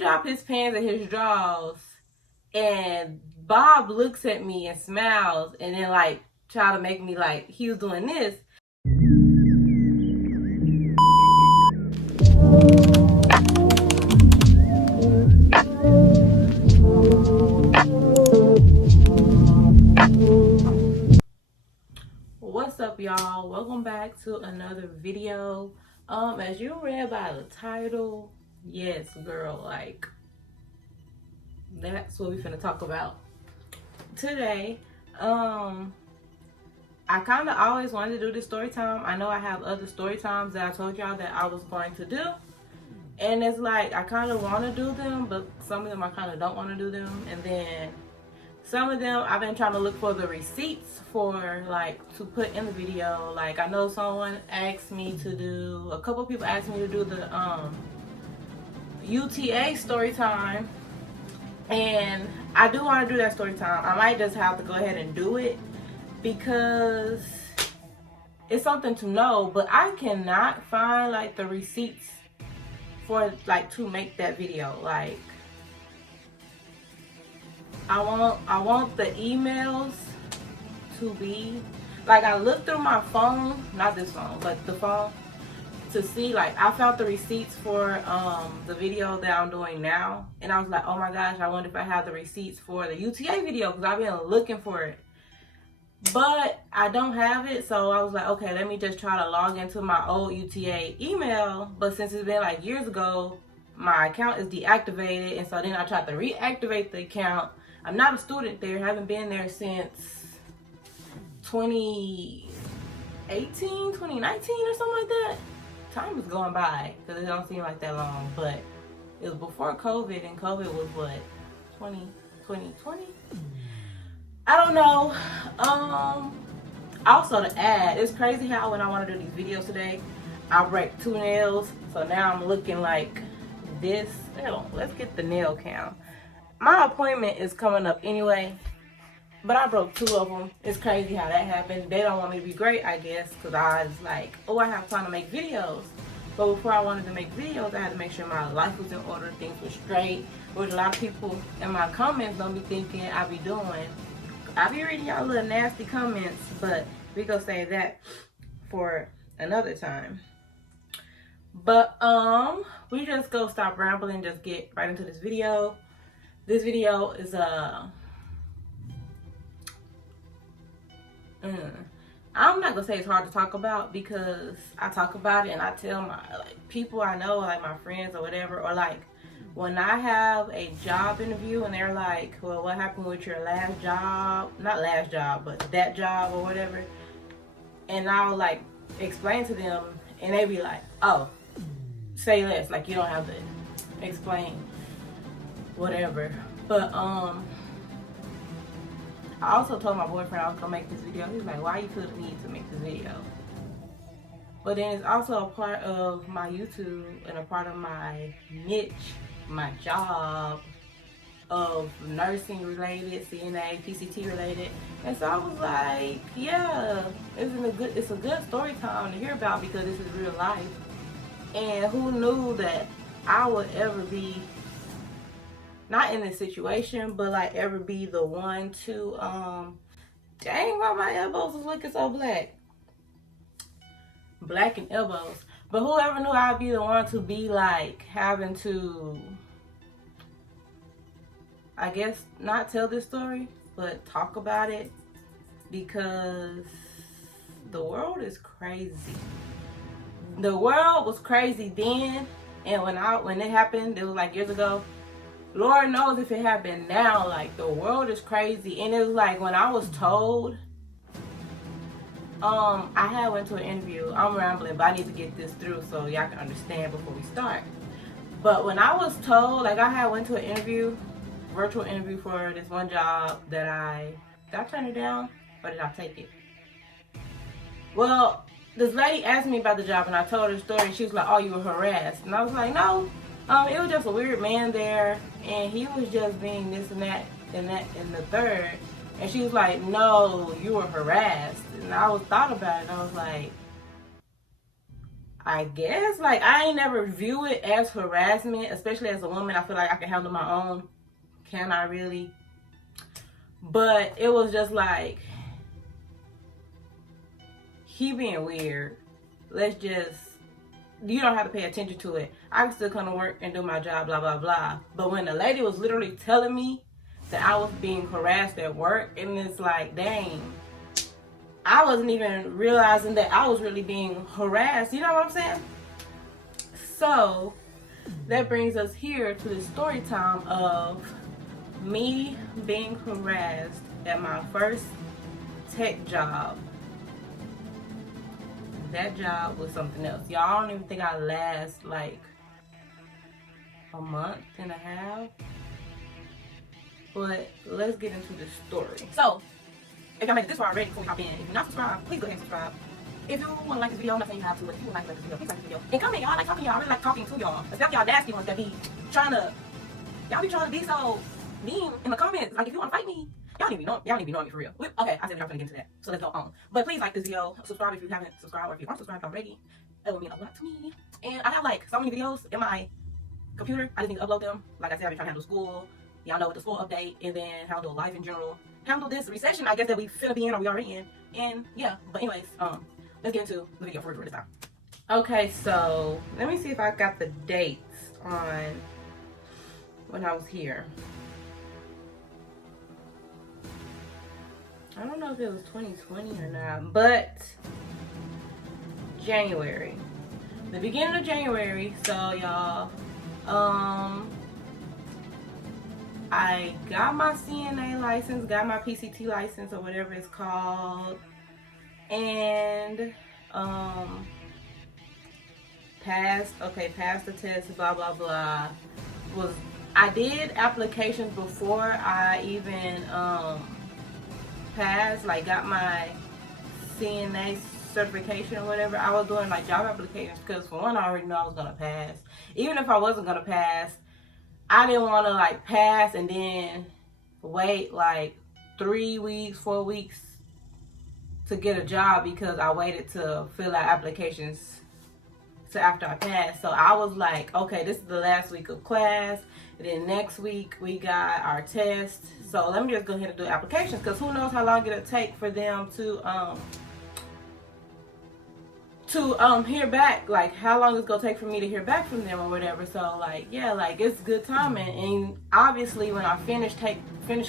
dropped his pants and his drawers, and Bob looks at me and smiles, and then like try to make me like he was doing this. What's up, y'all? Welcome back to another video. As you read by the title, yes, girl, like that's what we finna talk about today. I kind of always wanted to do this story time. I know I have other story times that I told y'all that I was going to do, and it's like I kind of want to do them, but some of them I kind of don't want to do them. And then some of them I've been trying to look for the receipts for, like, to put in the video. Like, I know someone asked me to do, a couple people asked me to do the UTA story time, and I do want to do that story time. I might just have to go ahead and do it because it's something to know, but I cannot find like the receipts for like to make that video. Like, I want the emails to be like, I looked through my phone, not this phone, but the phone, to see, like, I found the receipts for the video that I'm doing now, and I was like, oh my gosh, I wonder if I have the receipts for the UTA video, because I've been looking for it, but I don't have it. So I was like, okay, let me just try to log into my old UTA email, but since it's been like years ago, my account is deactivated, and so then I tried to reactivate the account. I'm not a student there, haven't been there since 2018, 2019 or something like that. Time is going by because it don't seem like that long, but it was before COVID, and COVID was what, 2020? I don't know. Also to add, it's crazy how when I want to do these videos today, I break 2 nails, so now I'm looking like this. Let's get the nail count. My appointment is coming up anyway, but I broke 2 of them. It's crazy how that happened. They don't want me to be great, I guess, because I was like, oh, I have time to make videos. But before I wanted to make videos, I had to make sure my life was in order, things were straight, which a lot of people in my comments don't be thinking I be doing. I be reading y'all little nasty comments, but we gonna save that for another time. But we just go stop rambling, just get right into this video. This video is I'm not gonna say it's hard to talk about, because I talk about it and I tell my people I know, like my friends or whatever, or like when I have a job interview and they're like, well, what happened with your last job? Not last job, but that job or whatever. And I'll like explain to them, and they be like, oh, say less, like you don't have to explain whatever. But I also told my boyfriend I was gonna make this video. He was like, why you feel the need to make this video? But then it's also a part of my YouTube and a part of my niche, my job of nursing related, CNA, PCT related. And so I was like, yeah, it's a good story time to hear about, because this is real life. And who knew that I would ever be, not in this situation, but like ever be the one to, dang, why my elbows is looking so black. Black and elbows. But whoever knew I'd be the one to be like having to, I guess, not tell this story, but talk about it, because the world is crazy. The world was crazy then, and when it happened, it was like years ago. Lord knows if it happened now, like the world is crazy. And it was like when I was told, I had went to an interview. I'm rambling, but I need to get this through so y'all can understand before we start. But when I was told, like, I had went to an interview, virtual interview for this one job that did I turn it down or did I take it? Well, this lady asked me about the job and I told her the story, and she was like, oh, you were harassed. And I was like, no. It was just a weird man there, and he was just being this and that and the third. And she was like, no, you were harassed. And I thought about it, and I was like, I guess, like, I ain't never view it as harassment, especially as a woman. I feel like I can handle my own. Can I really? But it was just like, he being weird. Let's just, you don't have to pay attention to it. I can still come to work and do my job, blah, blah, blah. But when the lady was literally telling me that I was being harassed at work, and it's like, dang, I wasn't even realizing that I was really being harassed. You know what I'm saying? So that brings us here to the story time of me being harassed at my first tech job. That job was something else. Y'all, I don't even think I last like a month and a half. But let's get into the story. So, if y'all made it this far already before we hop in, if you're not subscribed, please go ahead and subscribe. If you want to like this video, I'm not saying you have to, but if you would like to like this video, please like this video. And comment, y'all. I like talking to y'all. I really like talking to y'all. Especially y'all nasty ones that be trying to, y'all be trying to be so mean in the comments. Like, if you want to fight me, y'all need to be knowing me for real. Okay, I said y'all finna get into that. So let's go on. But please like this video, subscribe if you haven't subscribed, or if you aren't subscribed already. It would mean a lot to me. And I have like so many videos in my computer. I just need to upload them. Like I said, I've been trying to handle school. Y'all know, with the school update, and then handle life in general. Handle this recession, I guess, that we finna be in, or we already in. And yeah, but anyways, let's get into the video for this time. Okay, so let me see if I got the dates on when I was here. I don't know if it was 2020 or not, but January. The beginning of January, so y'all, I got my CNA license, got my PCT license, or whatever it's called, and passed the test, blah blah blah. I did applications before I even passed, like got my CNA certification or whatever. I was doing like job applications because, for one, I already knew I was gonna pass. Even if I wasn't gonna pass, I didn't want to like pass and then wait like 3 weeks, 4 weeks to get a job, because I waited to fill out applications to after I passed. So I was like, okay, this is the last week of class, and then next week we got our test. So let me just go ahead and do applications, because who knows how long it'll take for them to hear back, like how long it's gonna take for me to hear back from them or whatever. So like, yeah, like it's good timing. And obviously when I finished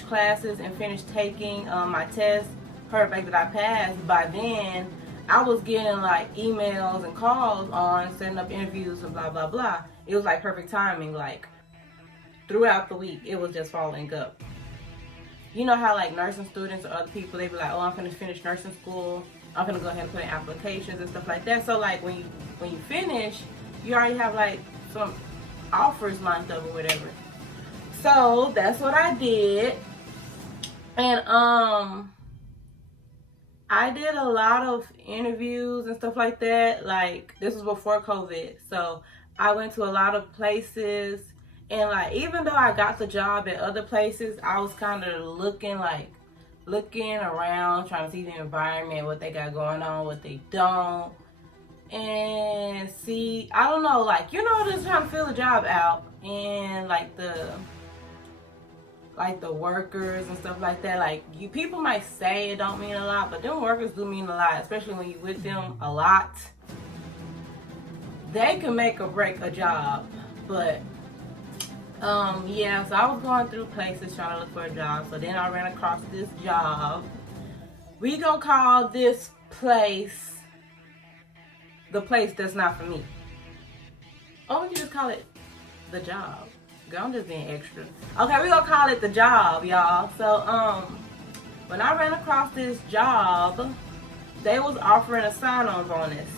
classes and finished taking my test, heard back that I passed, by then I was getting like emails and calls on setting up interviews and blah blah blah. It was like perfect timing. Like throughout the week it was just following up. You know how like nursing students or other people, they be like, oh, I'm gonna finish nursing school, I'm gonna go ahead and put in applications and stuff like that. So like when you finish, you already have like some offers lined up or whatever. So that's what I did. And I did a lot of interviews and stuff like that. Like this was before COVID. So I went to a lot of places, and like even though I got the job at other places, I was kind of looking around, trying to see the environment, what they got going on, what they don't, and see, I don't know, like, you know, just trying to fill the job out, and like the workers and stuff like that. Like, people might say it don't mean a lot, but them workers do mean a lot, especially when you with them a lot. They can make or break a job. But yeah, so I was going through places trying to look for a job. So then I ran across this job. We gonna call this place the place that's not for me. Or we can just call it the job. Girl, I'm just being extra. Okay, we gonna call it the job, y'all. So when I ran across this job, they was offering a sign-on bonus.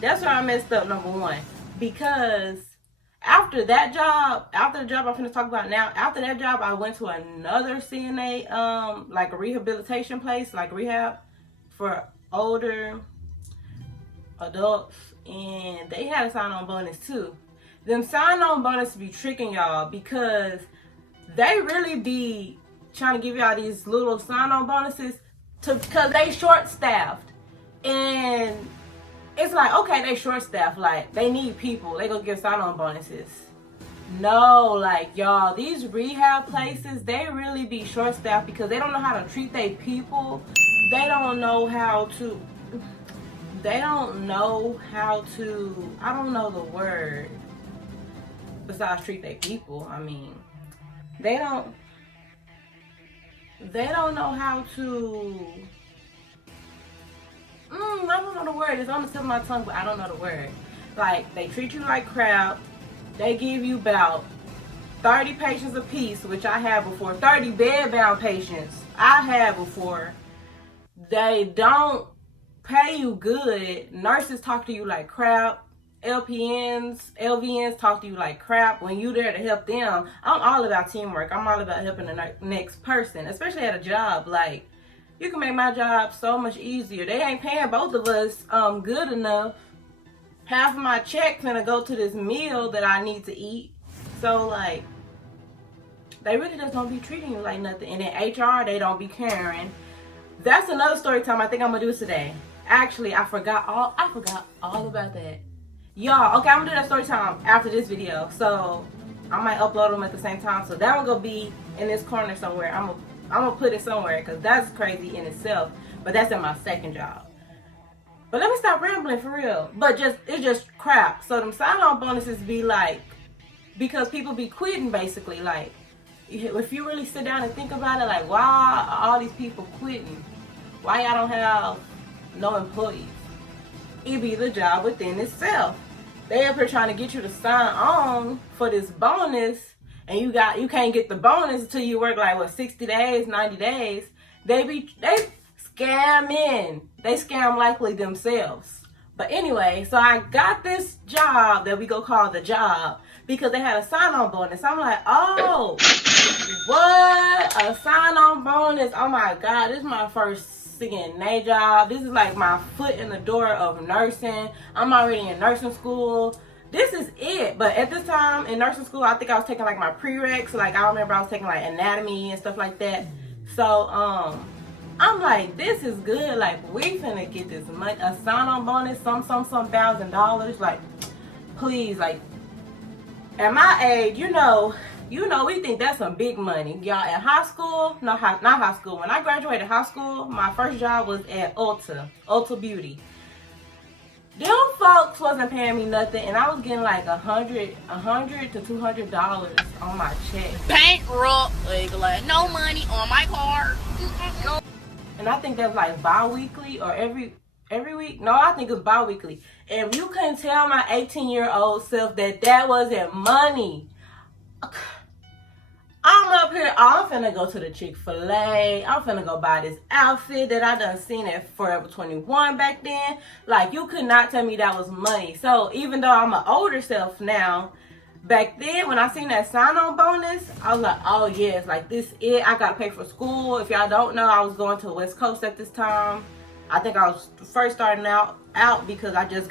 That's where I messed up, number one, because after that job, after the job I'm finna talk about now, after that job, I went to another CNA, like a rehabilitation place, like rehab for older adults, and they had a sign-on bonus too. Them sign-on bonuses be tricking y'all, because they really be trying to give y'all these little sign-on bonuses because they short-staffed. And it's like, okay, they short staffed, like they need people, they gonna give sign-on bonuses. No, like y'all, these rehab places, they really be short staffed because they don't know how to treat their people. They don't know how to, I don't know the word besides treat their people. I mean, they don't know how to, I don't know the word. It's on the tip of my tongue, but I don't know the word. Like, they treat you like crap. They give you about 30 patients a piece, which I had before. 30 bed-bound patients I had before. They don't pay you good. Nurses talk to you like crap. LVNs talk to you like crap. When you there to help them, I'm all about teamwork. I'm all about helping the next person, especially at a job. Like, you can make my job so much easier. They ain't paying both of us good enough. Half of my check gonna go to this meal that I need to eat. So, like, they really just don't be treating you like nothing. And in HR, they don't be caring. That's another story time I think I'm gonna do today. Actually, I forgot all about that. Y'all, okay, I'm gonna do that story time after this video. So I might upload them at the same time. So that one gonna be in this corner somewhere. I'm gonna put it somewhere because that's crazy in itself. But that's in my second job. But let me stop rambling for real. But it's just crap. So them sign-on bonuses be like, because people be quitting basically. Like, if you really sit down and think about it, like, why are all these people quitting? Why y'all don't have no employees? It be the job within itself. They up here trying to get you to sign on for this bonus, and you can't get the bonus until you work like what, 60 days, 90 days. They scamming. They scam likely themselves. But anyway, so I got this job that we go call the job because they had a sign-on bonus. I'm like, oh, what? A sign-on bonus? Oh my God, this is my first CNA job. This is like my foot in the door of nursing. I'm already in nursing school. This is it. But at this time in nursing school, I think I was taking like my prereqs. Like, I remember I was taking like anatomy and stuff like that. So, I'm like, this is good. Like, we finna get this money, a sign-on bonus, some $1,000. Like, please, like, at my age, you know, we think that's some big money. Y'all, at high school, not high school. When I graduated high school, my first job was at Ulta Beauty. Them folks wasn't paying me nothing, and I was getting like $100 to $200 on my check. Bankrupt, like no money on my card. No. And I think that's like bi-weekly or every week. No, I think it's bi-weekly. And you couldn't tell my 18-year-old self that wasn't money. I'm up here, I'm finna go to the Chick-fil-A. I'm finna go buy this outfit that I done seen at Forever 21 back then. Like, you could not tell me that was money. So even though I'm an older self now, back then when I seen that sign-on bonus, I was like, oh yes, like this it. I gotta pay for school. If y'all don't know, I was going to the West Coast at this time. I think I was first starting out because I just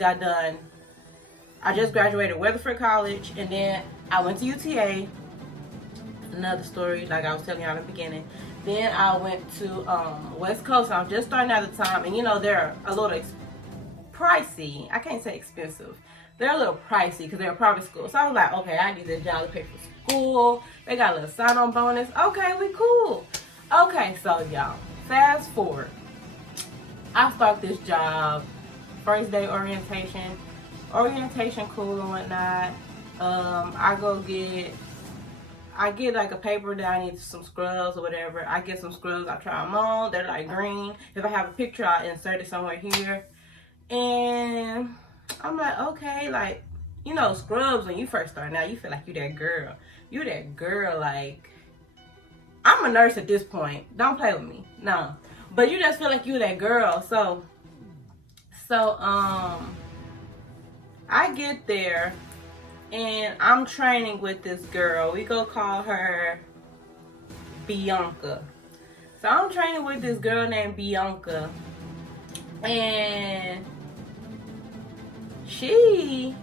graduated Weatherford College, and then I went to UTA. Another story, like I was telling y'all in the beginning. Then I went to West Coast. I was just starting at the time, and you know, they're a little pricey. I can't say expensive. They're a little pricey because they're a private school. So I was like, okay, I need this job to pay for school. They got a little sign-on bonus. Okay, we cool. Okay, so y'all, fast forward. I start this job, first day orientation cool and whatnot. I get like a paper that I need some scrubs or whatever. I get some scrubs, I try them on. They're like green. If I have a picture, I'll insert it somewhere here. And I'm like, okay, like, you know, scrubs, when you first start out, you feel like you that girl. You that girl, like, I'm a nurse at this point. Don't play with me. No. But you just feel like you that girl. So I get there and I'm training with this girl. We go call her Bianca. So I'm training with this girl named Bianca. And she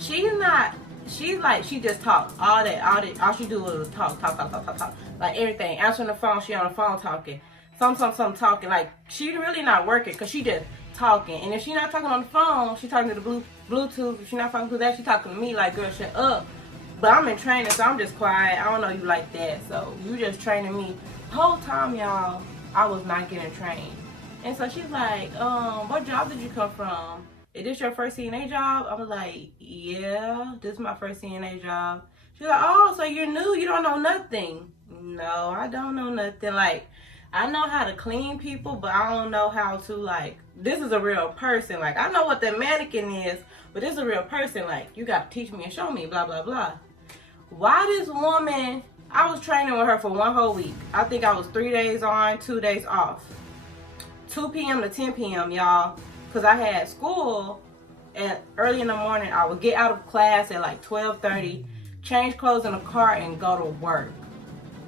just talks all she do is talk. Like everything. Answering the phone, she on the phone talking. Some talking. Like, she really not working because she just talking. And if she's not talking on the phone, she's talking to the Bluetooth. If she's not talking to that, she's talking to me like, girl, shut up. But I'm in training, so I'm just quiet. I don't know you like that. So you just training me. The whole time, y'all, I was not getting trained. And so she's like, what job did you come from? Is this your first CNA job? I was like, yeah, this is my first CNA job. She's like, oh, so you're new, you don't know nothing. No, I don't know nothing. Like, I know how to clean people, but I don't know how to, like, this is a real person. Like, I know what the mannequin is, but this is a real person. Like, you got to teach me and show me, blah, blah, blah. Why this woman, I was training with her for 1 whole week. I think I was 3 days on, 2 days off. 2 p.m. to 10 p.m., y'all, because I had school at early in the morning. I would get out of class at like 12:30, change clothes in the car, and go to work.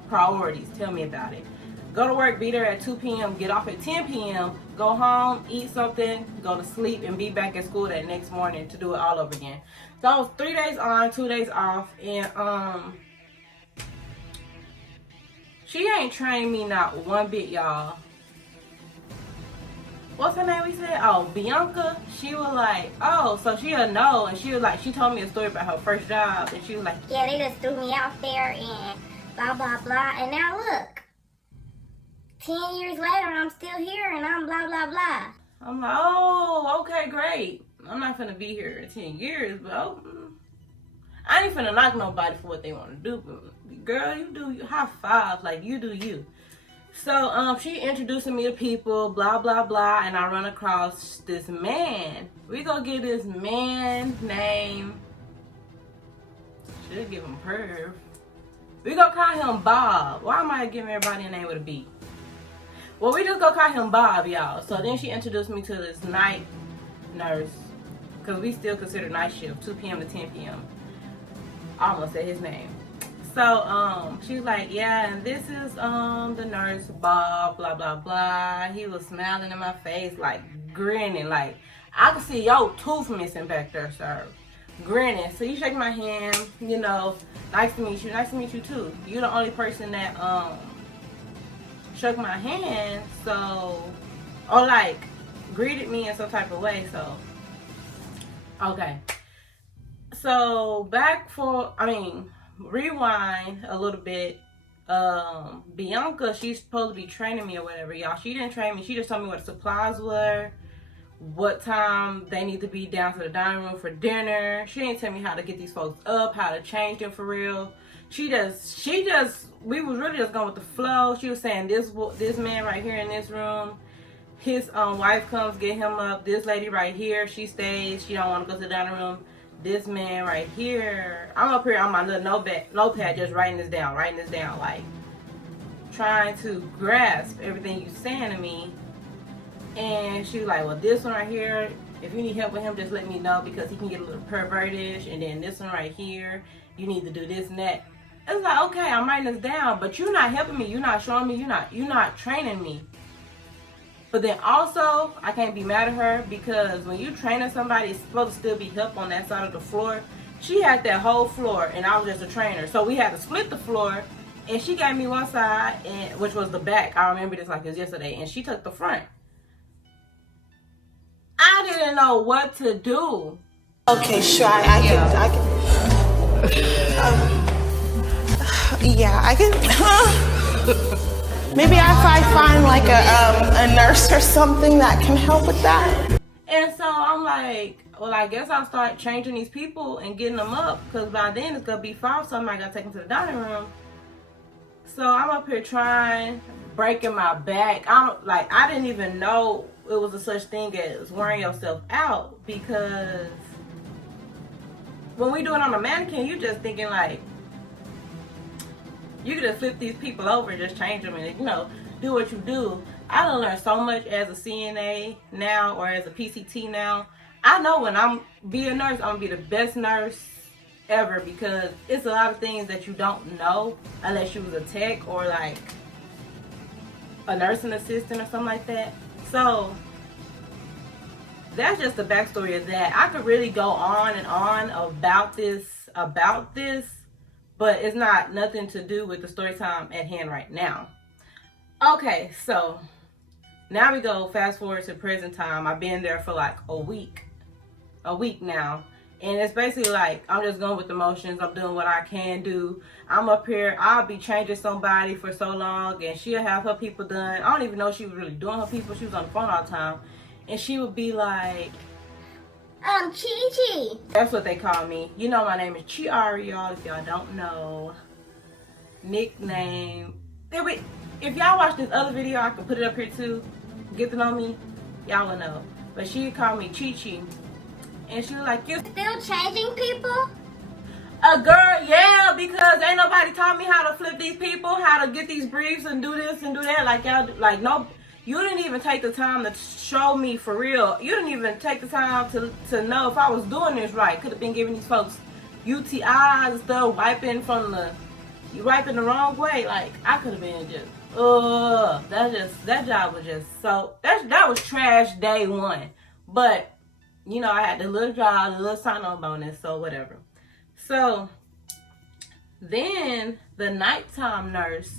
Priorities, tell me about it. Go to work, be there at 2 p.m., get off at 10 p.m., go home, eat something, go to sleep, and be back at school that next morning to do it all over again. So I was 3 days on, 2 days off, and she ain't trained me not one bit, y'all. What's her name we said? Oh, Bianca. She was like, oh, so she'll know. And she was like, she told me a story about her first job. And she was like, yeah, they just threw me out there and blah, blah, blah. And now look, 10 years later, I'm still here and I'm blah, blah, blah. I'm like, oh, okay, great. I'm not finna be here in 10 years, but I ain't finna knock nobody for what they want to do. But girl, you do you. High five. Like, you do you. So, she introducing me to people, blah, blah, blah, and I run across this man. We gonna give this man name, should give him Perv. We gonna call him Bob. Why am I giving everybody a name with a B? Well, we just gonna call him Bob, y'all. So then she introduced me to this night nurse, because we still consider night shift, 2 p.m. to 10 p.m. I almost said his name. So, she's like, yeah, and this is, the nurse, Bob, blah, blah, blah. He was smiling in my face, like, grinning, like, I could see your tooth missing back there, sir. Grinning. So, you shake my hand, you know, nice to meet you, too. You're the only person that, shook my hand, so, or, like, greeted me in some type of way, so, okay. So, rewind a little bit. Bianca, she's supposed to be training me or whatever, y'all. She didn't train me. She just told me what the supplies were, what time they need to be down to the dining room for dinner. She didn't tell me how to get these folks up, how to change them for real. We was really just going with the flow. She was saying this man right here in this room, his wife comes get him up. This lady right here, she stays. She don't want to go to the dining room. This man right here, I'm up here on my little notepad just writing this down, like trying to grasp everything you saying to me. And she was like, well, this one right here, if you need help with him, just let me know, because he can get a little pervertish. And then this one right here, you need to do this and that. It's like, okay, I'm writing this down, but you're not helping me, you're not showing me, you're not training me. But then also, I can't be mad at her, because when you training somebody, it's supposed to still be help on that side of the floor. She had that whole floor, and I was just a trainer. So we had to split the floor, and she gave me one side, which was the back. I remember this like it was yesterday, and she took the front. I didn't know what to do. Okay, sure, I can. Maybe if I find like a nurse or something that can help with that. And so I'm like, well, I guess I'll start changing these people and getting them up, because by then it's gonna be 5, so I gotta take them to the dining room. So I'm up here trying, breaking my back. I didn't even know it was a such thing as wearing yourself out, because when we do it on a mannequin, you just thinking like, you can just flip these people over and just change them and, you know, do what you do. I done learned so much as a CNA now, or as a PCT now. I know when I'm be a nurse, I'm gonna be the best nurse ever, because it's a lot of things that you don't know unless you was a tech or like a nursing assistant or something like that. So that's just the backstory of that. I could really go on and on about this, but it's not nothing to do with the story time at hand right now. Okay, so Now we go fast forward to present time. I've been there for like a week now. And it's basically like, I'm just going with the motions. I'm doing what I can do. I'm up here. I'll be changing somebody for so long, and she'll have her people done. I don't even know if she was really doing her people. She was on the phone all the time. And she would be like, Chi-Chi. That's what they call me. You know my name is Chiari, y'all, if y'all don't know. Nickname. If y'all watch this other video, I can put it up here too. Get to know me. Y'all will know. But she called me Chi-Chi. And she was like, you Still changing people? a girl, yeah, because ain't nobody taught me how to flip these people, how to get these briefs and do this and do that. Like y'all, like no, you didn't even take the time to show me for real. You didn't even take the time to know if I was doing this right. Could have been giving these folks UTIs and stuff, wiping the wrong way. Like I could have been just, that job was just so, that was trash day one. But you know, I had the little job, the little sign-on bonus, so whatever. So then the nighttime nurse,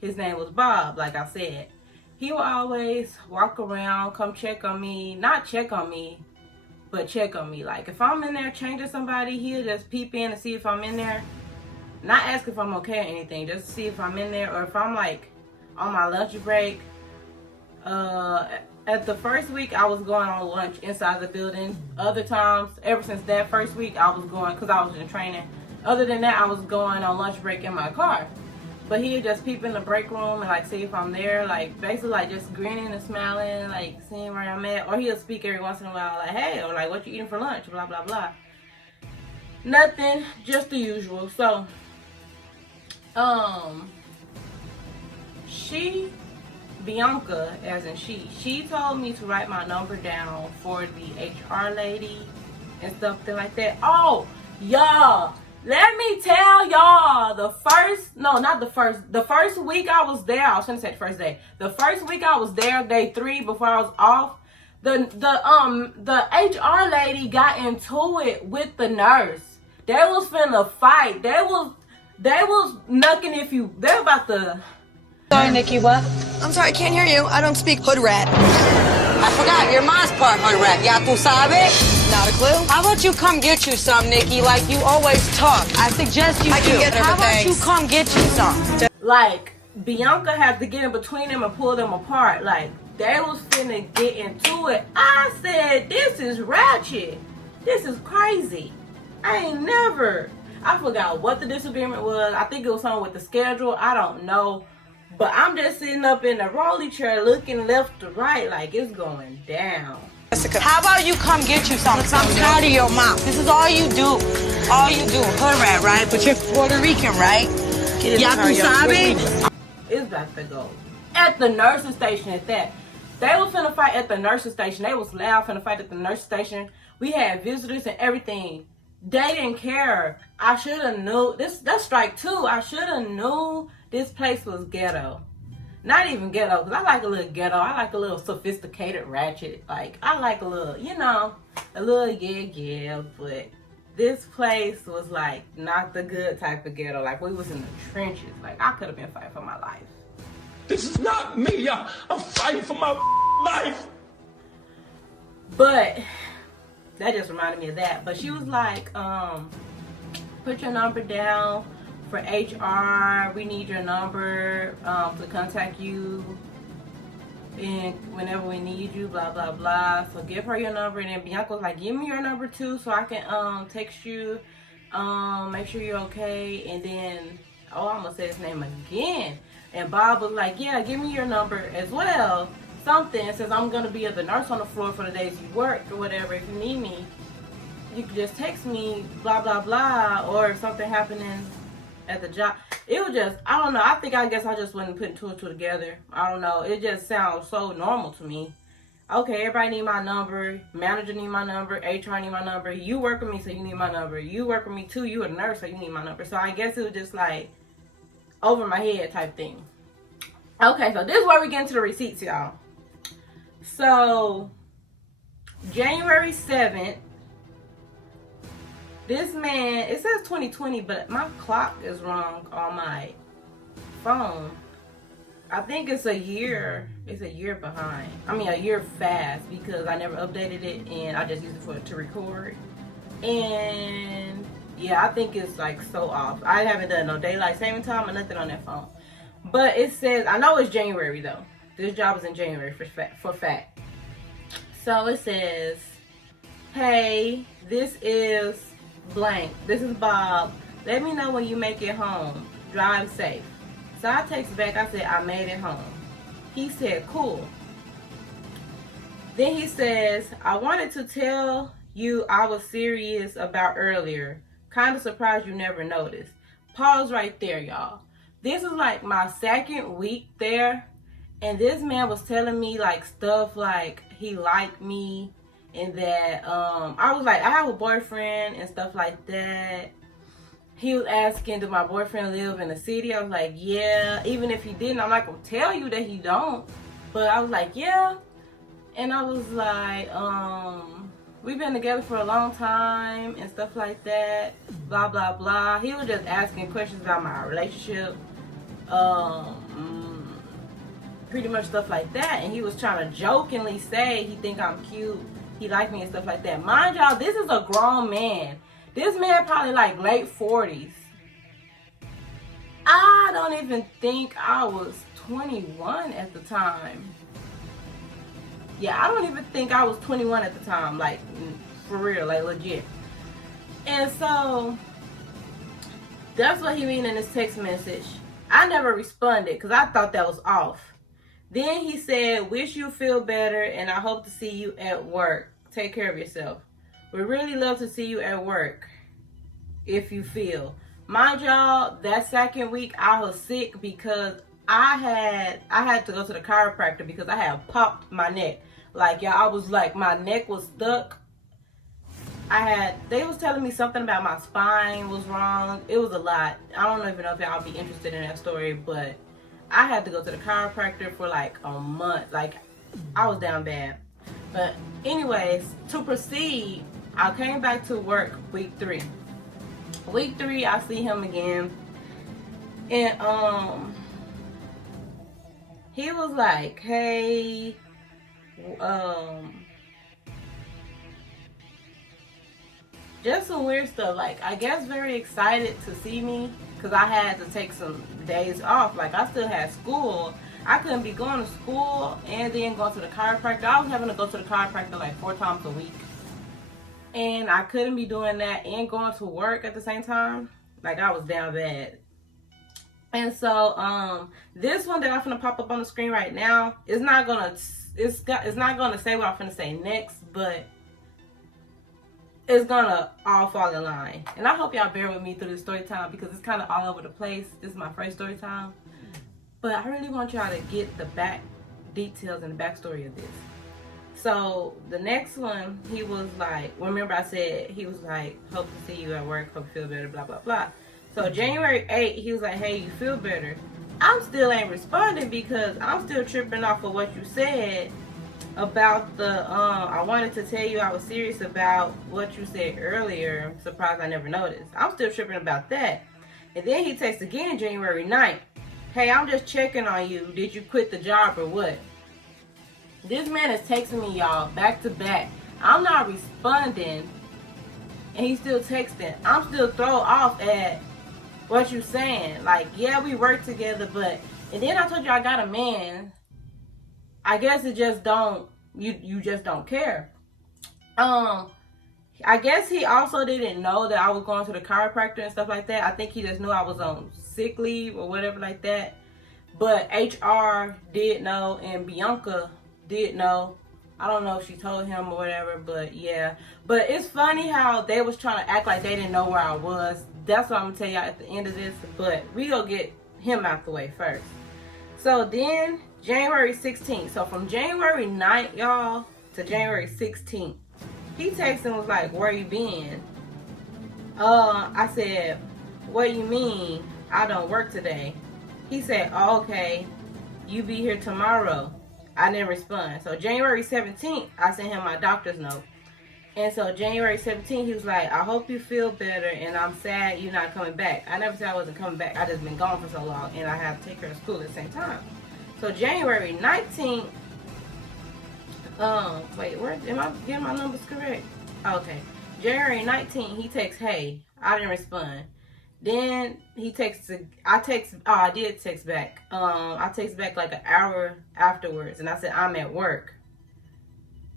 his name was Bob, like I said. He would always walk around, come check on me. Not check on me, but check on me. Like if I'm in there changing somebody, he'll just peep in and see if I'm in there. Not ask if I'm okay or anything, just to see if I'm in there, or if I'm like on my lunch break. At the first week, I was going on lunch inside the building. Other times, ever since that first week, I was going, because I was in training. Other than that, I was going on lunch break in my car. But he'd just peep in the break room and like see if I'm there. Like basically like just grinning and smiling, like seeing where I'm at. Or he'll speak every once in a while like, hey, or like, what you eating for lunch, blah, blah, blah. Nothing, just the usual. So, Bianca, as in she told me to write my number down for the HR lady and stuff like that. Oh, y'all, let me tell y'all, the first week I was there, I was gonna say the first day. The first week I was there, day 3, before I was off, the HR lady got into it with the nurse. They was finna fight. They was knucking they were about to. Sorry, Nikki, what? I'm sorry, I can't hear you. I don't speak hood rat. I forgot, your mom's part hood rat. Ya tu sabe? Not a clue. How about you come get you some, Nikki, like you always talk? I suggest you I can get How about thanks. you come get you some? Like, Bianca had to get in between them and pull them apart. Like, they was finna get into it. I said, this is ratchet. This is crazy. I forgot what the disagreement was. I think it was something with the schedule. I don't know. But I'm just sitting up in the rolly chair looking left to right like it's going down. How about you come get you some? Cause I'm tired of your mom. This is all you do. All you do. Hood rat, right? But you're Puerto Rican, right? Ya tu sabe? It's about to go. At the nursing station at that. They was finna fight at the nursing station. They was loud finna fight at the nursing station. We had visitors and everything. They didn't care. I should have knew. That's strike 2. I should have knew this place was ghetto. Not even ghetto, because I like a little ghetto. I like a little sophisticated ratchet. Like, I like a little, yeah, but this place was like not the good type of ghetto. Like, we was in the trenches. Like, I could have been fighting for my life. This is not me. I'm fighting for my life. But that just reminded me of that. But she was like, put your number down for HR. We need your number to contact you and whenever we need you, blah, blah, blah. So give her your number. And then Bianca was like, give me your number too so I can text you, make sure you're okay. And then, I'm going to say his name again. And Bob was like, yeah, give me your number as well. Something says I'm going to be the nurse on the floor for the days you work or whatever. If you need me, you can just text me, blah, blah, blah. Or if something happening at the job. It was just, I don't know. I guess I just wasn't putting 2 and 2 together. I don't know. It just sounds so normal to me. Okay, everybody need my number. Manager need my number. HR need my number. You work with me, so you need my number. You work with me too. You a nurse, so you need my number. So I guess it was just like over my head type thing. Okay, so this is where we get into the receipts, y'all. So, January 7th, this man, it says 2020, but my clock is wrong on my phone. I think it's a year. It's a year behind. I mean, a year fast because I never updated it and I just used it to record. And yeah, I think it's like so off. I haven't done no daylight saving time or nothing on that phone. But it says, I know it's January though. This job is in January for fact. So it says, hey, this is blank. This is Bob. Let me know when you make it home. Drive safe. So I text back, I said, I made it home. He said, cool. Then he says, I wanted to tell you I was serious about earlier. Kind of surprised you never noticed. Pause right there, y'all. This is like my second week there. And this man was telling me like stuff like he liked me. And that I was like, I have a boyfriend and stuff like that. He was asking, does my boyfriend live in the city? I was like, yeah. Even if he didn't, I'm not going to tell you that he don't. But I was like, yeah. And I was like, we've been together for a long time and stuff like that. Blah, blah, blah. He was just asking questions about my relationship. Pretty much stuff like that. And he was trying to jokingly say he think I'm cute. He liked me and stuff like that. Mind y'all, this is a grown man. This man probably like late 40s. I don't even think I was 21 at the time. Yeah, I don't even think I was 21 at the time. Like, for real, like legit. And so, that's what he mean in his text message. I never responded because I thought that was off. Then he said, wish you feel better and I hope to see you at work. Take care of yourself. We really love to see you at work if you feel. Mind y'all, that second week I was sick because I had to go to the chiropractor because I had popped my neck. Like y'all, I was like, my neck was stuck. They was telling me something about my spine was wrong. It was a lot. I don't even know if y'all be interested in that story, but I had to go to the chiropractor for like a month. Like I was down bad. But anyways, to proceed, I came back to work week 3. Week 3, I see him again. And he was like, hey, just some weird stuff. Like, I guess very excited to see me because I had to take some days off. Like, I still had school. I couldn't be going to school and then going to the chiropractor. I was having to go to the chiropractor like 4 times a week. And I couldn't be doing that and going to work at the same time. Like, I was down bad. And so, this one that I'm gonna pop up on the screen right now is not gonna, it's not gonna say what I'm gonna say next, but it's gonna all fall in line. And I hope y'all bear with me through this story time because it's kind of all over the place. This is my first story time. But I really want y'all to get the back details and the backstory of this. So the next one, he was like, remember I said, he was like, hope to see you at work, hope you feel better, blah, blah, blah. So January 8th, he was like, hey, you feel better? I'm still ain't responding because I'm still tripping off of what you said about the, I wanted to tell you I was serious about what you said earlier. I'm surprised I never noticed. I'm still tripping about that. And then he texts again January 9th. Hey, I'm just checking on you. Did you quit the job or what? This man is texting me, y'all, back to back. I'm not responding, and he's still texting. I'm still thrown off at what you saying. Like, yeah, we work together, but... And then I told you I got a man. I guess it just don't... You just don't care. I guess he also didn't know that I was going to the chiropractor and stuff like that. I think he just knew I was on sick leave or whatever like that. But HR did know, and Bianca did know. I don't know if she told him or whatever, but yeah. But it's funny how they was trying to act like they didn't know where I was. That's what I'm gonna tell y'all at the end of this. But we gonna get him out the way first. So then January 16th. So from January 9th, y'all, to January 16th, he texted and was like, where you been? I said, what you mean? I don't work today. He said, oh, okay, you be here tomorrow. I didn't respond. So January 17th, I sent him my doctor's note. And so January 17th, he was like, I hope you feel better, and I'm sad you're not coming back. I never said I wasn't coming back. I just been gone for so long, and I have to take care of school at the same time. So January 19th, wait, where am I getting my numbers correct? Okay. January 19th, he texts, hey, I didn't respond. Then he texts, I did text back. I text back like an hour afterwards, and I said, I'm at work.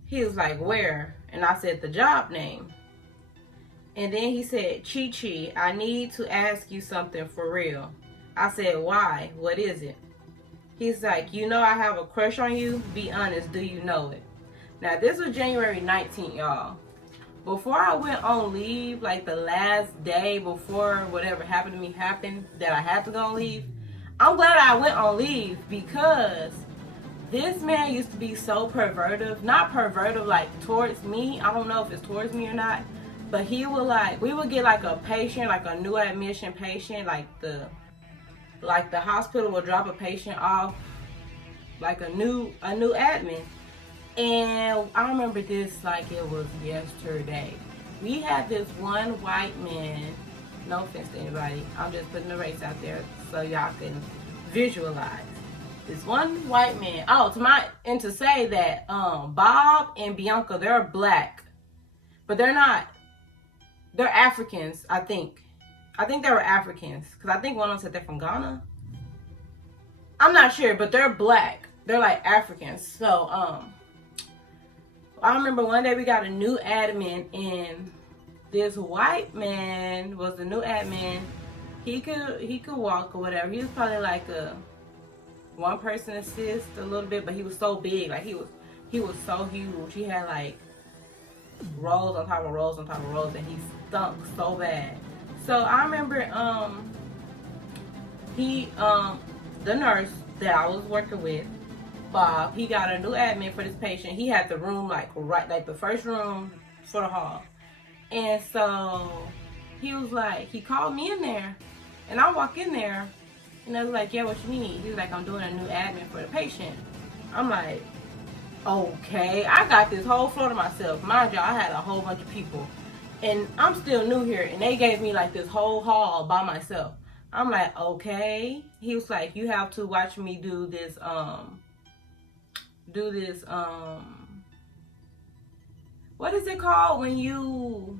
He was like, where? And I said, the job name. And then he said, Chi, I need to ask you something for real. I said, why? What is it? He's like, you know I have a crush on you? Be honest, do you know it? Now, this was January 19th, y'all. Before I went on leave, like the last day before whatever happened to me happened, that I had to go on leave, I'm glad I went on leave because this man used to be so pervertive. Not pervertive like towards me. I don't know if it's towards me or not. But he would like, we would get like a patient, like a new admission patient, like the hospital will drop a patient off, like a new admin. And I remember this like it was yesterday. We had this one white man, no offense to anybody, I'm just putting the race out there so y'all can visualize. This one white man, to say that Bob and Bianca, they're black, but they're not. They're Africans, I think. I think they were Africans. Because I think one of them said they're from Ghana. I'm not sure, but they're black. They're like Africans. So, I remember one day we got a new admin. And this white man was the new admin. He could walk or whatever. He was probably like a one person assist a little bit. But he was so big. Like he was so huge. He had like rows on top of rows on top of rows, and he stunk so bad. So I remember the nurse that I was working with, Bob, he got a new admin for this patient. He had the room like the first room for the hall. And so he was like, he called me in there, and I walk in there and I was like, yeah, what you need? He was like, I'm doing a new admin for the patient. I'm like, okay, I got this whole floor to myself. Mind you, I had a whole bunch of people. And I'm still new here. And they gave me like this whole hall by myself. I'm like, okay. He was like, you have to watch me do this, what is it called when you,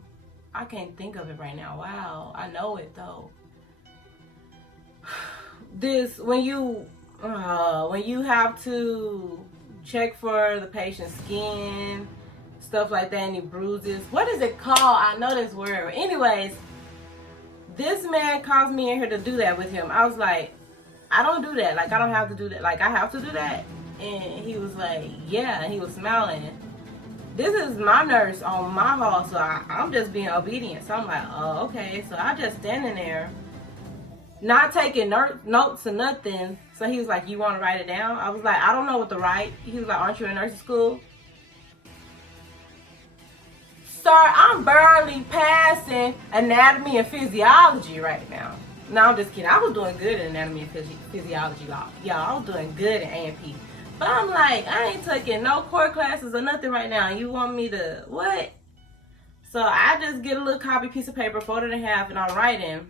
I can't think of it right now. Wow, I know it though. This, when you have to check for the patient's skin, stuff like that, any bruises. What is it called? I know this word. Anyways, this man calls me in here to do that with him. I was like, I don't do that. Like, I don't have to do that. Like, I have to do that. And he was like, yeah. And he was smiling. This is my nurse on my hall, so I'm just being obedient. So I'm like, oh, okay. So I just standing there, not taking notes or nothing. So he was like, you want to write it down? I was like, I don't know what to write. He was like, aren't you in nursing school? Sir, I'm barely passing anatomy and physiology right now. No, I'm just kidding. I was doing good in anatomy and physiology, y'all. I was doing good in A&P. But I'm like, I ain't taking no core classes or nothing right now. You want me to, what? So I just get a little copy piece of paper, fold it in half, and I'm writing.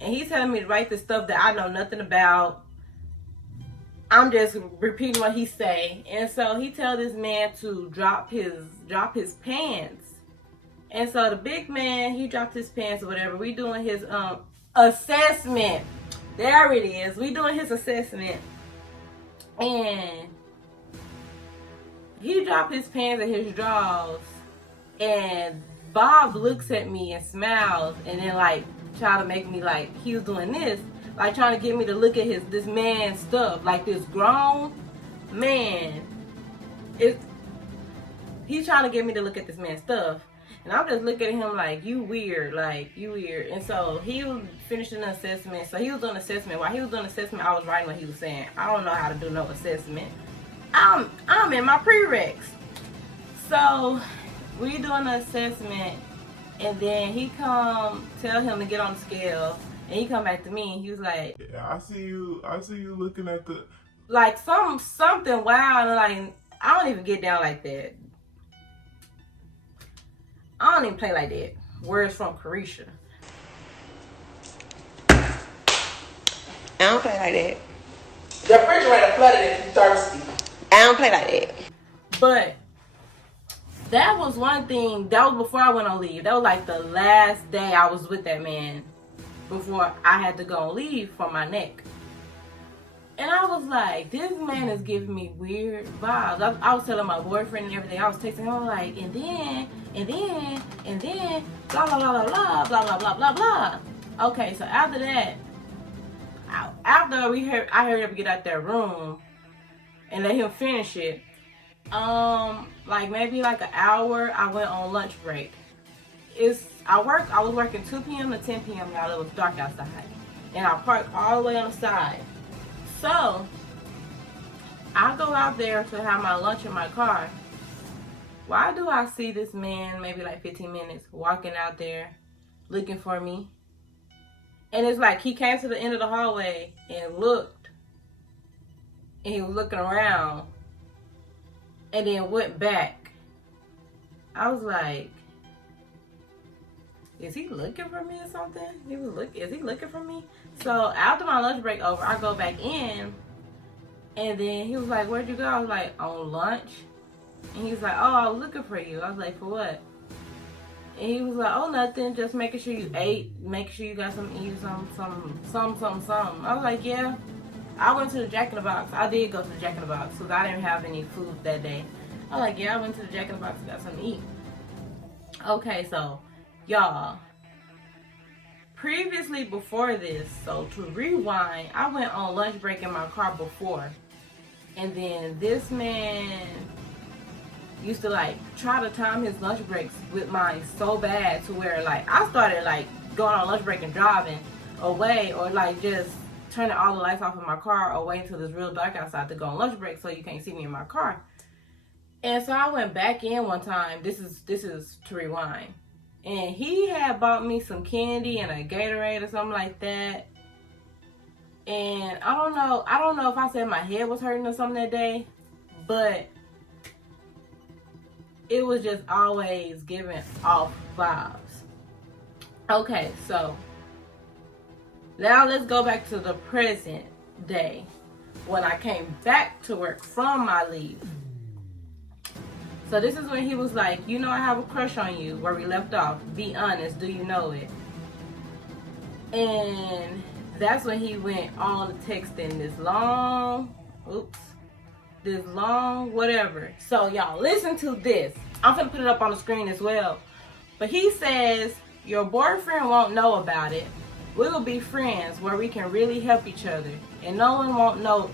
And he's telling me to write the stuff that I know nothing about. I'm just repeating what he say. And so he tell this man to drop his pants. And so the big man, he dropped his pants or whatever. We doing his assessment. There it is. We doing his assessment. And he dropped his pants and his drawers. And Bob looks at me and smiles, and then like try to make me like he was doing this, like trying to get me to look at this man's stuff. Like this grown man, he's trying to get me to look at this man's stuff. And I'm just looking at him like, you weird, like, you weird. And so he was finishing the assessment. So he was doing assessment. While he was doing assessment, I was writing what he was saying. I don't know how to do no assessment. I'm in my prereqs. So we doing the assessment, and then he tell him to get on the scale, and he come back to me, and he was like, yeah, I see you looking at the, like something wild, and like, I don't even get down like that. I don't even play like that. Words from Carisha. I don't play like that. The refrigerator flooded if you thirsty. I don't play like that. But that was one thing. That was before I went on leave. That was like the last day I was with that man before I had to go on leave for my neck. And I was like, this man is giving me weird vibes. I was telling my boyfriend and everything. I was texting him like, and then, blah, blah, blah, blah, blah, blah, blah, blah, blah, blah. Okay, so after that, after I hurried up and get out that room and let him finish it. Like maybe like an hour, I went on lunch break. I was working 2 p.m. to 10 p.m. Y'all, it was dark outside. And I parked all the way on the side. So, I go out there to have my lunch in my car. Why do I see this man, maybe like 15 minutes, walking out there looking for me? And it's like he came to the end of the hallway and looked. And he was looking around. And then went back. I was like, is he looking for me or something? Is he looking for me? So after my lunch break over, I go back in. And then he was like, where'd you go? I was like, on lunch. And he was like, oh, I was looking for you. I was like, for what? And he was like, oh, nothing. Just making sure you ate. Making sure you got something to eat. Something. I was like, yeah. I went to the Jack in the Box. I did go to the Jack in the Box because I didn't have any food that day. I was like, yeah, I went to the Jack in the Box and got something to eat. Okay, y'all. Previously, before this, so to rewind, I went on lunch break in my car before. And then this man used to like try to time his lunch breaks with mine so bad to where like I started like going on lunch break and driving away or like just turning all the lights off in my car or wait until it's real dark outside to go on lunch break so you can't see me in my car. And so I went back in one time. This is to rewind. And he had bought me some candy and a Gatorade or something like that. And I don't know if I said my head was hurting or something that day, but it was just always giving off vibes. Okay, so now let's go back to the present day when I came back to work from my leave. So this is when he was like, you know I have a crush on you, where we left off. Be honest, do you know it? And that's when he went on texting this long whatever. So y'all listen to this. I'm gonna put it up on the screen as well. But he says, your boyfriend won't know about it. We will be friends where we can really help each other. And no one won't know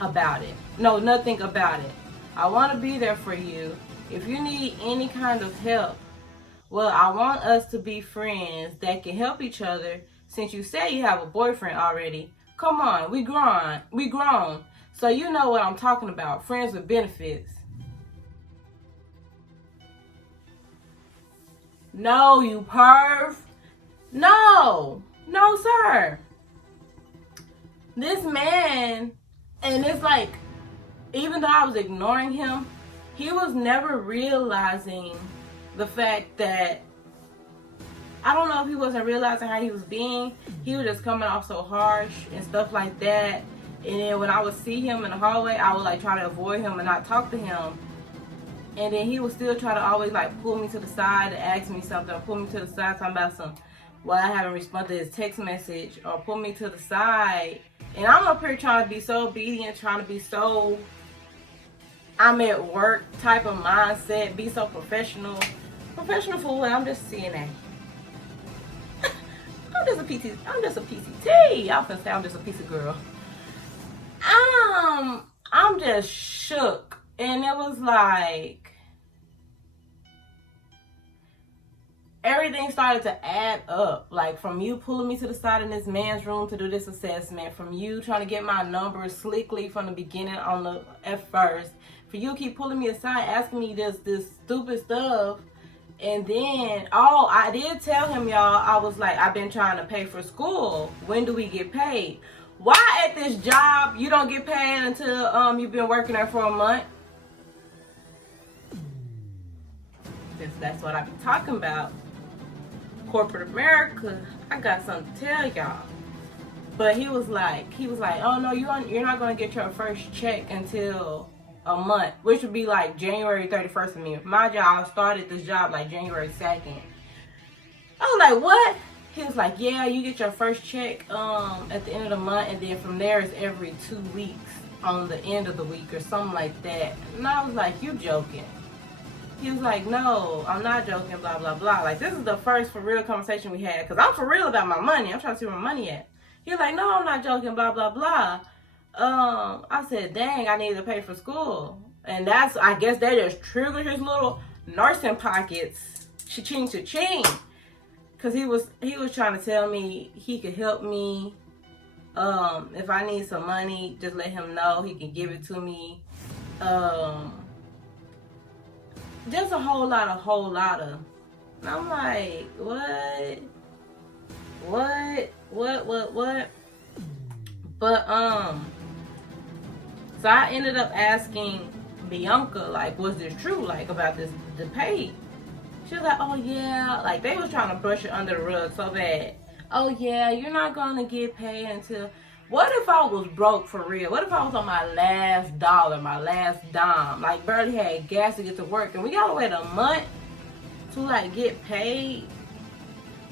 about it. No, nothing about it. I want to be there for you. If you need any kind of help, well, I want us to be friends that can help each other. Since you say you have a boyfriend already, come on, we grown. So you know what I'm talking about, friends with benefits. No, you perv. No, sir. This man, and it's like, even though I was ignoring him, he was never realizing the fact that, I don't know if he wasn't realizing how he was being. He was just coming off so harsh and stuff like that. And then when I would see him in the hallway, I would like try to avoid him and not talk to him. And then he would still try to always like pull me to the side and ask me something, or pull me to the side talking about why I haven't responded to his text message, or pull me to the side. And I'm up here trying to be so obedient, trying to be so I'm at work type of mindset, be so professional. Professional for what? I'm just CNA. I'm just a PCT. Y'all can say I'm just a piece of girl. I'm just shook. And it was like, everything started to add up. Like, from you pulling me to the side in this man's room to do this assessment, from you trying to get my numbers slickly from the beginning at first, for you keep pulling me aside, asking me this stupid stuff. And then, I did tell him, y'all, I was like, I've been trying to pay for school. When do we get paid? Why at this job you don't get paid until you've been working there for a month? That's what I be talking about. Corporate America, I got something to tell y'all. But he was like, oh no, you're not gonna get your first check until a month, which would be like January 31st for me. My job started this job like January 2nd. I was like, what? He was like, yeah, you get your first check at the end of the month, and then from there it's every 2 weeks on the end of the week or something like that. And I was like, you joking? He was like, no, I'm not joking, blah, blah, blah. Like, this is the first for real conversation we had, because I'm for real about my money. I'm trying to see where my money at. He was like, no, I'm not joking, blah, blah, blah. I said, dang, I need to pay for school. And that's, I guess that just triggered his little nursing pockets. Cha-ching, cha-ching. Because he was trying to tell me he could help me. If I need some money, just let him know. He can give it to me. Just a whole lot of. And I'm like, what? But, so I ended up asking Bianca, like, was this true? Like, about the pay. She was like, oh yeah. Like, they was trying to brush it under the rug so bad. Oh yeah, you're not gonna get paid until... What if I was broke for real? What if I was on my last dollar, my last dime? Like, barely had gas to get to work. And we gotta wait a month to, like, get paid?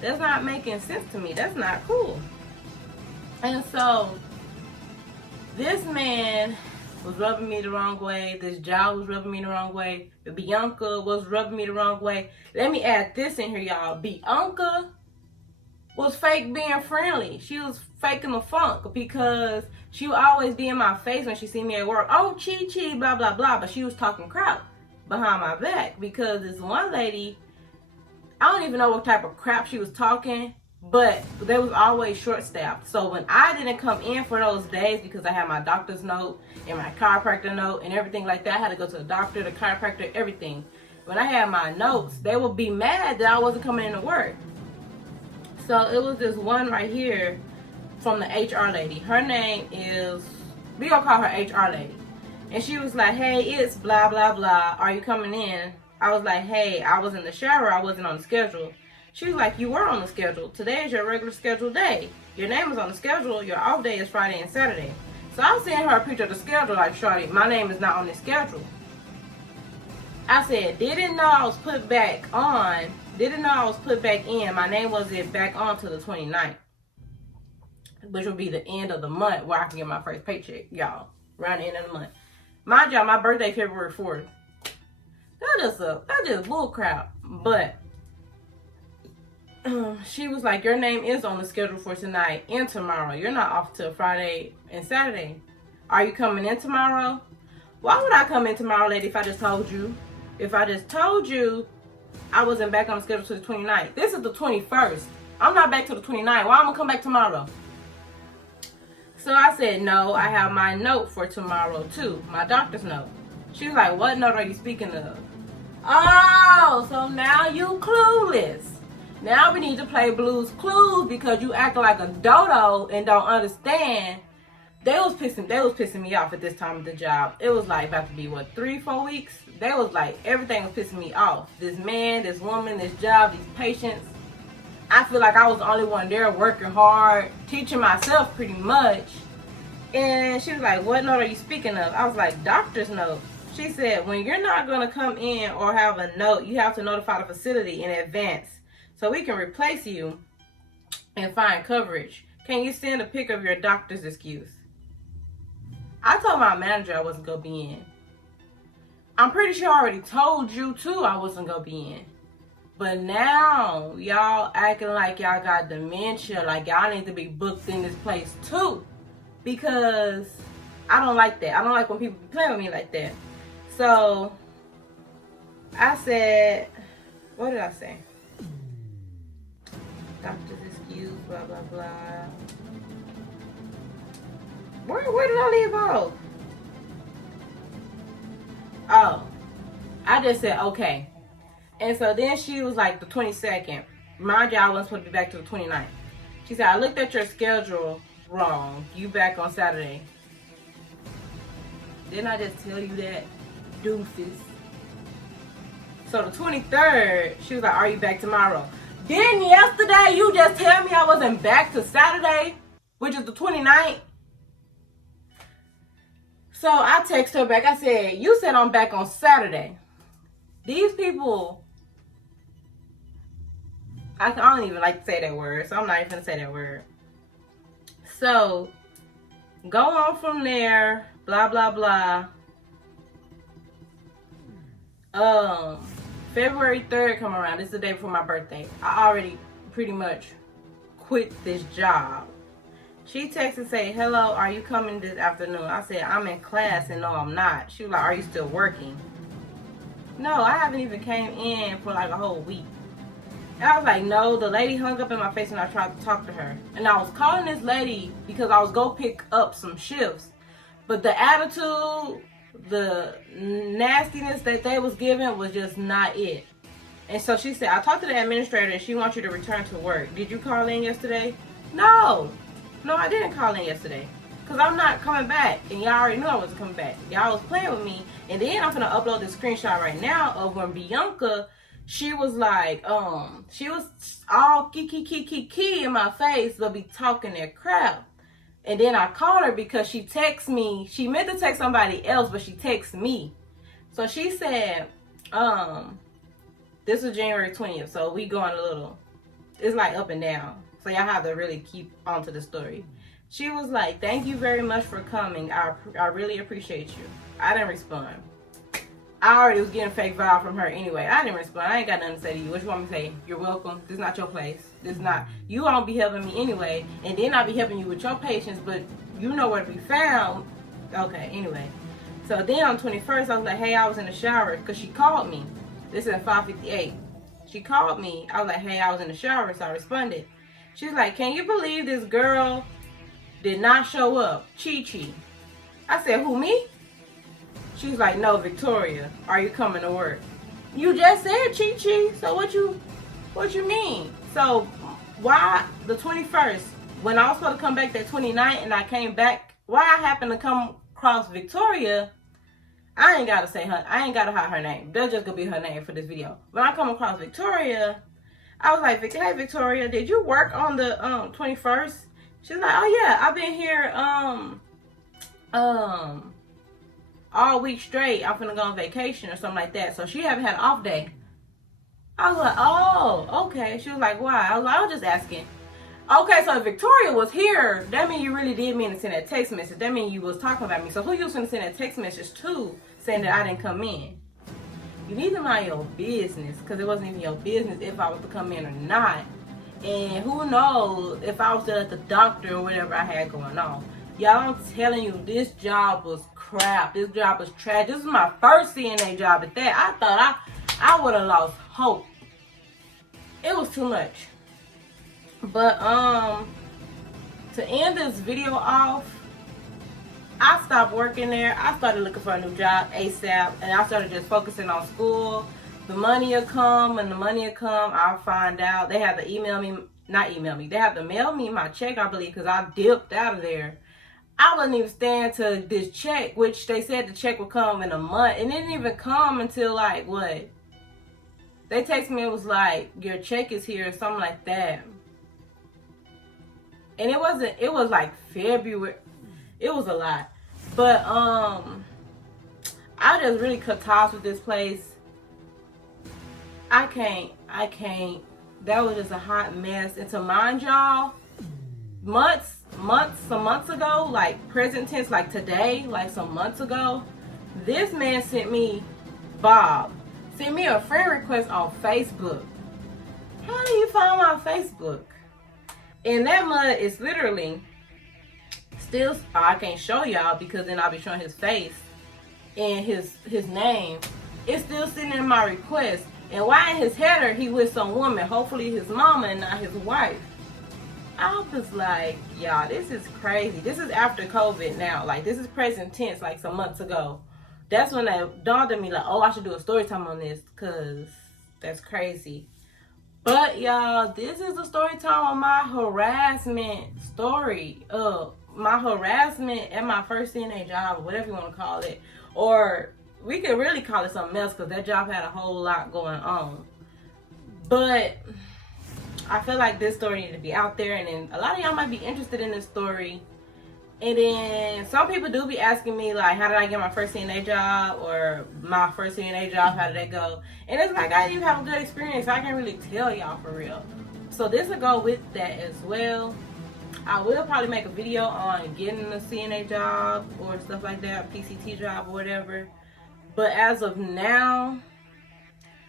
That's not making sense to me. That's not cool. And so, this man was rubbing me the wrong way. This job was rubbing me the wrong way. Bianca was rubbing me the wrong way. Let me add this in here, y'all. Bianca was fake being friendly. She was faking the funk because she would always be in my face when she see me at work. Oh, Chi, blah, blah, blah. But she was talking crap behind my back because this one lady, I don't even know what type of crap she was talking, but they was always short-staffed. So when I didn't come in for those days because I had my doctor's note and my chiropractor note and everything like that, I had to go to the doctor, the chiropractor, everything. When I had my notes, they would be mad that I wasn't coming in to work. So it was this one right here from the HR lady. Her name is, we gonna call her HR lady. And she was like, hey, it's blah, blah, blah. Are you coming in? I was like, hey, I was in the shower. I wasn't on the schedule. She was like, you were on the schedule. Today is your regular scheduled day. Your name is on the schedule. Your off day is Friday and Saturday. So I was sending her a picture of the schedule like, shorty, my name is not on the schedule. I said, didn't know I was put back on. Didn't know I was put back in. My name wasn't back on till the 29th. Which will be the end of the month where I can get my first paycheck, y'all. Around the end of the month. Mind y'all, my birthday February 4th. That's just bull crap. But she was like, your name is on the schedule for tonight and tomorrow. You're not off till Friday and Saturday. Are you coming in tomorrow? Why would I come in tomorrow, lady, if I just told you? If I just told you I wasn't back on the schedule till the 29th. This is the 21st. I'm not back till the 29th. Why am I gonna come back tomorrow? So I said, no, I have my note for tomorrow too. My doctor's note. She was like, what note are you speaking of? Oh, so now you clueless. Now we need to play Blue's Clues because you acting like a dodo and don't understand. They was pissing me off at this time of the job. It was like about to be, what, 3-4 weeks? They was like, everything was pissing me off. This man, this woman, this job, these patients. I feel like I was the only one there working hard, teaching myself pretty much. And she was like, what note are you speaking of? I was like, doctor's note. She said, when you're not going to come in or have a note, you have to notify the facility in advance so we can replace you and find coverage. Can you send a pic of your doctor's excuse? I told my manager I wasn't going to be in. I'm pretty sure I already told you too I wasn't going to be in. But now, y'all acting like y'all got dementia, like y'all need to be booked in this place too. Because I don't like that. I don't like when people be playing with me like that. So, I said, what did I say? Doctor's excuse, blah, blah, blah. Where did I leave off? Oh, I just said, okay. And so then she was like, the 22nd. Mind you, I wasn't supposed to be back to the 29th. She said, I looked at your schedule wrong. You back on Saturday. Didn't I just tell you that? Doofus. So the 23rd, she was like, are you back tomorrow? Didn't yesterday you just tell me I wasn't back to Saturday? which is the 29th. So I text her back. I said, you said I'm back on Saturday. These people, I don't even like to say that word, so I'm not even going to say that word. So, go on from there, blah, blah, blah. February 3rd come around. This is the day before my birthday. I already pretty much quit this job. She texts and say, hello, are you coming this afternoon? I said, I'm in class, and no, I'm not. She was like, are you still working? No, I haven't even came in for like a whole week. And I was like, no. The lady hung up in my face when I tried to talk to her. And I was calling this lady because I was going to pick up some shifts. But the attitude, the nastiness that they was giving was just not it. And so she said, I talked to the administrator and she wants you to return to work. Did you call in yesterday? No. No, I didn't call in yesterday. Because I'm not coming back. And y'all already knew I wasn't coming back. Y'all was playing with me. And then I'm going to upload this screenshot right now of when Bianca, she was like, she was all key in my face, but be talking that crap. And then I called her because she texted me. She meant to text somebody else, but she texted me. So she said, this was January 20th. So we going a little, it's like up and down. So y'all have to really keep on to the story. She was like, thank you very much for coming. I really appreciate you. I didn't respond. I already was getting fake vibe from her anyway. I didn't respond. I ain't got nothing to say to you. What you want me to say? You're welcome. This is not your place. This is not. You won't be helping me anyway. And then I'll be helping you with your patients, but you know where to be found. Okay, anyway. So then on 21st, I was like, hey, I was in the shower because she called me. This is at 5:58. She called me. I was like, hey, I was in the shower, so I responded. She was like, can you believe this girl did not show up? Chi-Chi. I said, who, me? She was like, no, Victoria, are you coming to work? You just said Chi-Chi, so what you mean? So why the 21st, when I was supposed to come back that 29th and I came back, why I happened to come across Victoria, I ain't got to say her, I ain't got to hide her name. That's just going to be her name for this video. When I come across Victoria, I was like, hey, Victoria, did you work on the 21st? She's like, oh, yeah, I've been here all week straight. I'm finna go on vacation or something like that. So she haven't had an off day. I was like, oh, okay. She was like, why? I was like, I was just asking. Okay, so if Victoria was here, that means you really did mean to send that text message. That means you was talking about me. So who you was finna send that text message to saying that I didn't come in? You need to mind your business, because it wasn't even your business if I was to come in or not. And who knows if I was still at the doctor or whatever I had going on. Y'all, I'm telling you, this job was crap. This job was trash. This was my first CNA job at that. I thought I would have lost hope. It was too much. But to end this video off, I stopped working there. I started looking for a new job ASAP, and I started just focusing on school. The money will come, and the money will come. I'll find out. They have to email me, not email me. They have to mail me my check, I believe, because I dipped out of there. I wasn't even staying to this check, which they said the check would come in a month. And it didn't even come until like, what? They texted me, it was like, your check is here or something like that. And it was like February. It was a lot. But I just really cut ties with this place. I can't. That was just a hot mess. And to mind y'all, some months ago, like present tense, like today, like some months ago, this man sent me a friend request on Facebook. How do you find my Facebook? And that mud is literally still, I can't show y'all because then I'll be showing his face and his name. It's still sitting in my request. And why in his header he with some woman, hopefully his mama and not his wife. I was like, y'all, this is crazy. This is after COVID now. Like, this is present tense, like some months ago. That's when it dawned on me, like, oh, I should do a story time on this, because that's crazy. But, y'all, this is the story time on my harassment story. My harassment at my first CNA job, or whatever you want to call it. Or we could really call it something else, because that job had a whole lot going on. But I feel like this story needs to be out there, and then a lot of y'all might be interested in this story. And then some people do be asking me, like, how did I get my first CNA job, or my first CNA job, how did that go? And it's like, I didn't even have a good experience, so I can't really tell y'all for real. So this will go with that as well. I will probably make a video on getting a CNA job or stuff like that, a PCT job or whatever. But as of now,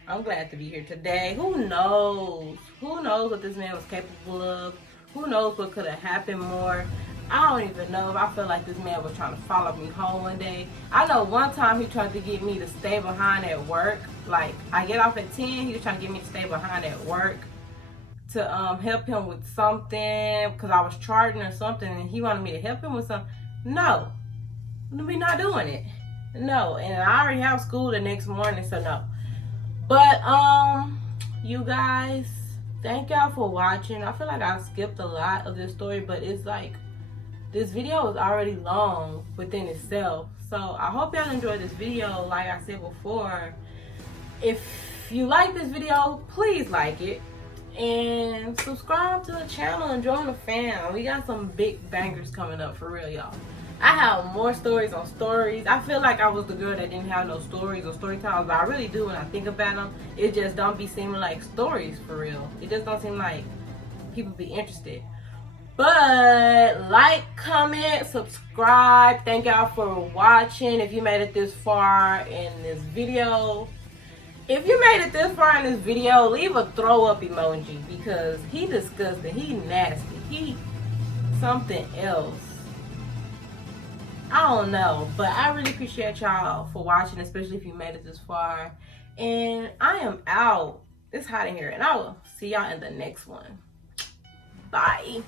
I'm glad to be here today. Who knows? Who knows what this man was capable of? Who knows what could have happened more? I don't even know. If I feel like this man was trying to follow me home one day. I know one time he tried to get me to stay behind at work. Like, I get off at 10, he was trying to get me to stay behind at work to help him with something, because I was charging or something, and he wanted me to help him with something. No, we're not doing it. No, and I already have school the next morning, so no. But you guys, thank y'all for watching. I feel like I skipped a lot of this story, but it's like, this video is already long within itself. So I hope y'all enjoyed this video. Like I said before, if you like this video, please like it. And subscribe to the channel and join the fam. We got some big bangers coming up for real, y'all. I have more stories on stories. I feel like I was the girl that didn't have no stories or story times, but I really do when I think about them. It just don't be seeming like stories for real. It just don't seem like people be interested. But like, comment, subscribe. Thank y'all for watching. If you made it this far in this video, leave a throw up emoji, because he disgusting. He nasty. He something else. I don't know, but I really appreciate y'all for watching, especially if you made it this far. And I am out. It's hot in here, and I will see y'all in the next one. Bye.